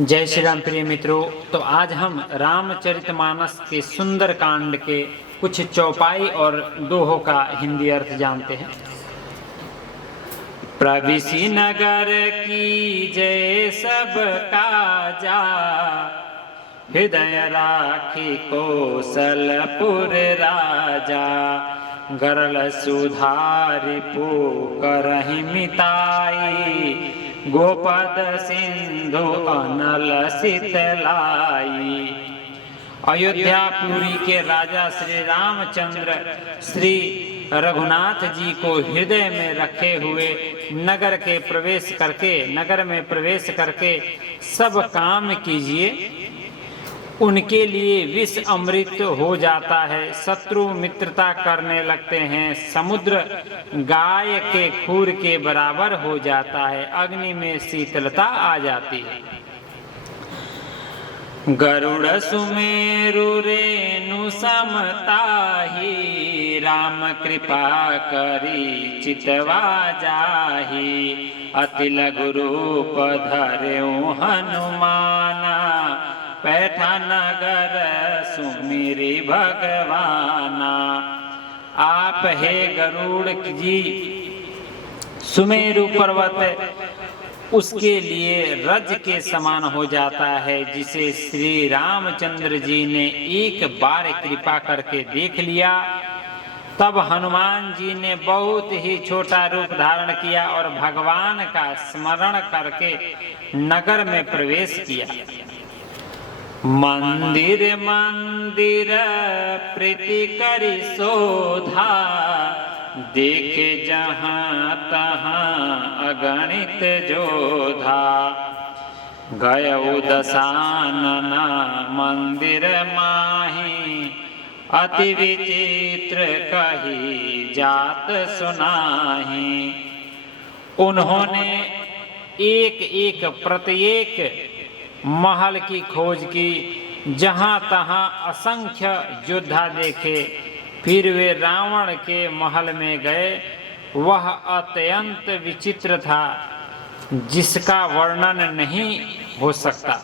जय श्री राम प्रिय मित्रों। तो आज हम रामचरितमानस के सुंदर कांड के कुछ चौपाई और दोहों का हिंदी अर्थ जानते हैं। प्रविशि नगर की जय सब काजा, हृदय राखी कौशलपुर राजा। गरल सुधारि पुकरहि मिताई, गोपद सिंधु अनल शीतलाई। अयोध्यापुरी के राजा श्री रामचंद्र श्री रघुनाथ जी को हृदय में रखे हुए नगर में प्रवेश करके सब काम कीजिए। उनके लिए विष अमृत हो जाता है, शत्रु मित्रता करने लगते हैं, समुद्र गाय के खूर के बराबर हो जाता है, अग्नि में शीतलता आ जाती है। गरुड़ सुमेरु रेणु समताही, राम कृपा करी चितवा जाही। अति लघु रूप धर्यो हनुमाना, पैठा नगर सुमिरि भगवाना। आप हे गरुड़ जी, सुमेरु पर्वत उसके लिए रज के समान हो जाता है, जिसे श्री रामचंद्र जी ने एक बार कृपा करके देख लिया। तब हनुमान जी ने बहुत ही छोटा रूप धारण किया और भगवान का स्मरण करके नगर में प्रवेश किया। मंदिर मंदिर प्रीति करि शोधा, देखे जहाँ तहाँ अगणित जोधा। गयउ दशानना मंदिर माही, अति विचित्र कही जात सुनाही। उन्होंने एक प्रत्येक महल की खोज की, जहां तहां असंख्य योद्धा देखे। फिर वे रावण के महल में गए। वह अत्यंत विचित्र था, जिसका वर्णन नहीं हो सकता।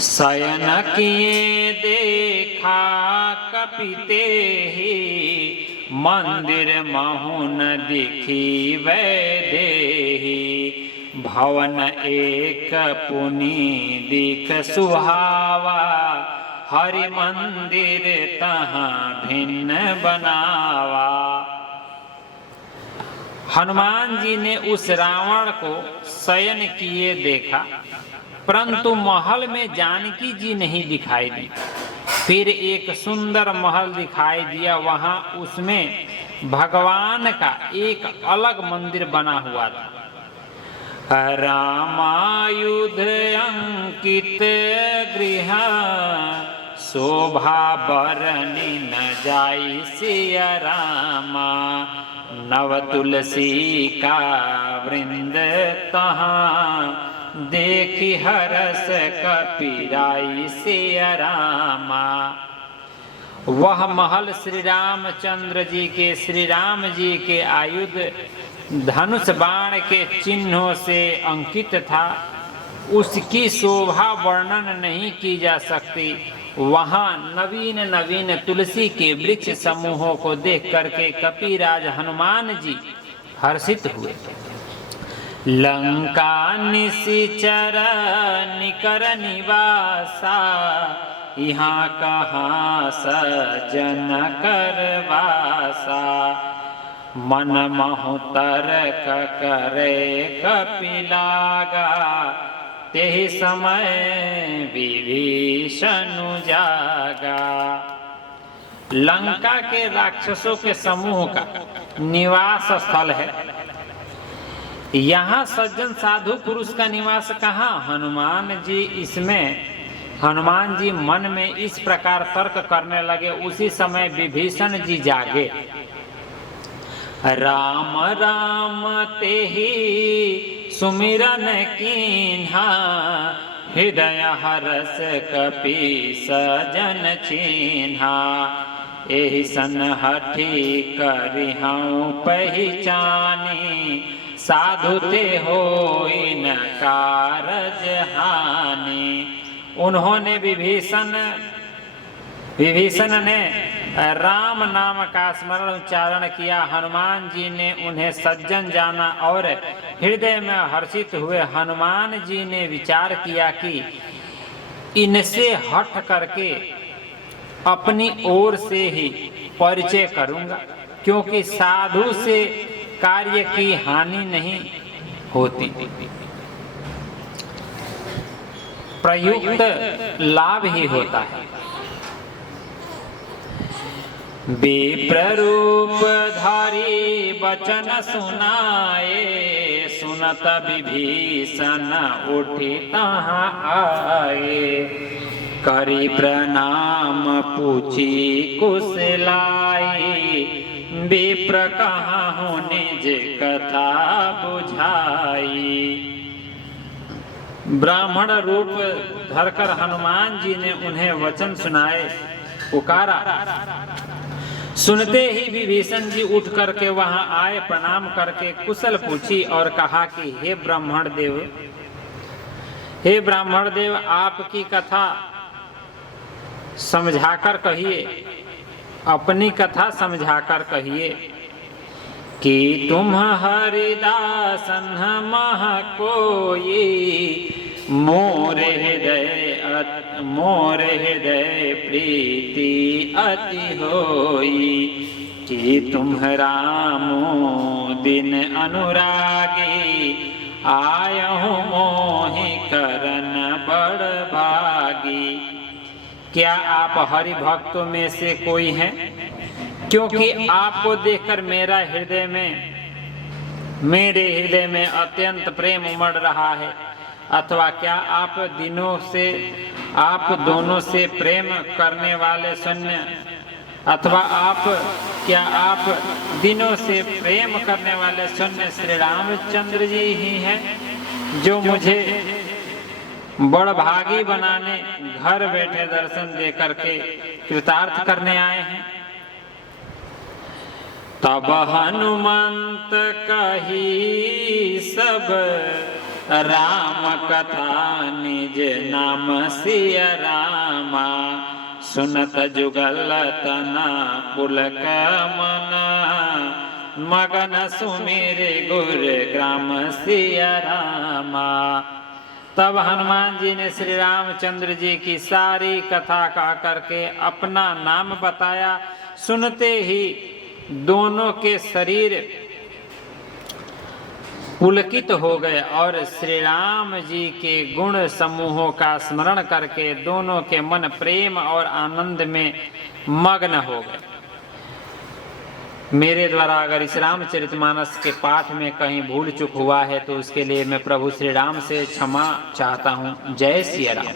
शयन किए देखा कपिते ही, मंदिर महुन दिखी वैदेही। भवन एक पुनि दिख सुहावा, हरि मंदिर तहाँ भिन्न बनावा। हनुमान जी ने उस रावण को शयन किए देखा, परंतु महल में जानकी जी नहीं दिखाई दी। फिर एक सुंदर महल दिखाई दिया, वहां उसमें भगवान का एक अलग मंदिर बना हुआ था। रामायुध अंकित गृह, शोभा बरनी न जाई सिया रामा। नव तुलसी का वृंद तहाँ, देखी हरस कपीराई सिया रामा। वह महल श्री रामचंद्र जी के आयुध धनुष बाण के चिन्हों से अंकित था। उसकी शोभा वर्णन नहीं की जा सकती। वहां नवीन तुलसी के वृक्ष समूहों को देख करके कपिराज हनुमान जी हर्षित हुए। लंका निशिचर निकर निवासा, यहाँ कहाँ सजन करवासा। मन महु तरक करे कपिलागा, तेहि समय विभीषण जागा। लंका के राक्षसों के समूह का निवास स्थल है। यहाँ सज्जन साधु पुरुष का निवास कहाँ? हनुमान जी मन में इस प्रकार तर्क करने लगे। उसी समय विभीषण जी जागे। राम राम तेहि सुमिरन कीन्हा, हृदय हरस कपि सजन छीन्हा। एहि सन हठी करिहउँ पहिचानी, साधु ते होई न कारज हानि। उन्होंने विभीषण ने राम नाम का स्मरण उच्चारण किया। हनुमान जी ने उन्हें सज्जन जाना और हृदय में हर्षित हुए। हनुमान जी ने विचार किया कि इनसे हट करके अपनी ओर से ही परिचय करूंगा, क्योंकि साधु से कार्य की हानि नहीं होती, प्रयुक्त लाभ ही होता है। विप्ररूप धारी वचन सुनाए, सुनत विभीषण उठि तहाँ आए। करी प्रणाम पूछी कुशलाई, विप्र कहाँ निज कथा बुझाई। ब्राह्मण रूप धरकर हनुमान जी ने उन्हें वचन सुनाए, पुकारा। सुनते ही विभीषण जी उठ करके वहां आए, प्रणाम करके कुशल पूछी और कहा कि हे ब्राह्मण देव, आपकी कथा समझाकर कहिए, अपनी कथा समझाकर कहिए कि तुम हरिदासन मह कोई, मोर हृदय प्रीति अति होई। कि तुम रामो दिन अनुरागी, आयहु मोहि करन बड़ भागी। क्या आप हरि भक्तों में से कोई हैं? क्योंकि आपको देखकर मेरे हृदय में अत्यंत प्रेम उमड़ रहा है। अथवा क्या आप दोनों से प्रेम करने वाले शून्य, अथवा क्या आप दिनों से प्रेम करने वाले शून्य श्री रामचंद्र जी ही हैं, जो मुझे बड़ भागी बनाने घर बैठे दर्शन दे करके कृतार्थ करने आए हैं। तब हनुमंत कही सब राम कथा, निज नाम सिया रामा। सुनत जुगल तना पुलक मना, मगन सुमेरे गुर ग्राम सिया रामा। तब हनुमान जी ने श्री रामचंद्र जी की सारी कथा कह करके अपना नाम बताया। सुनते ही दोनों के शरीर पुलकित हो गए और श्री राम जी के गुण समूहों का स्मरण करके दोनों के मन प्रेम और आनंद में मग्न हो गए। मेरे द्वारा अगर इस रामचरितमानस के पाठ में कहीं भूल चूक हुआ है तो उसके लिए मैं प्रभु श्री राम से क्षमा चाहता हूँ। जय सिया राम।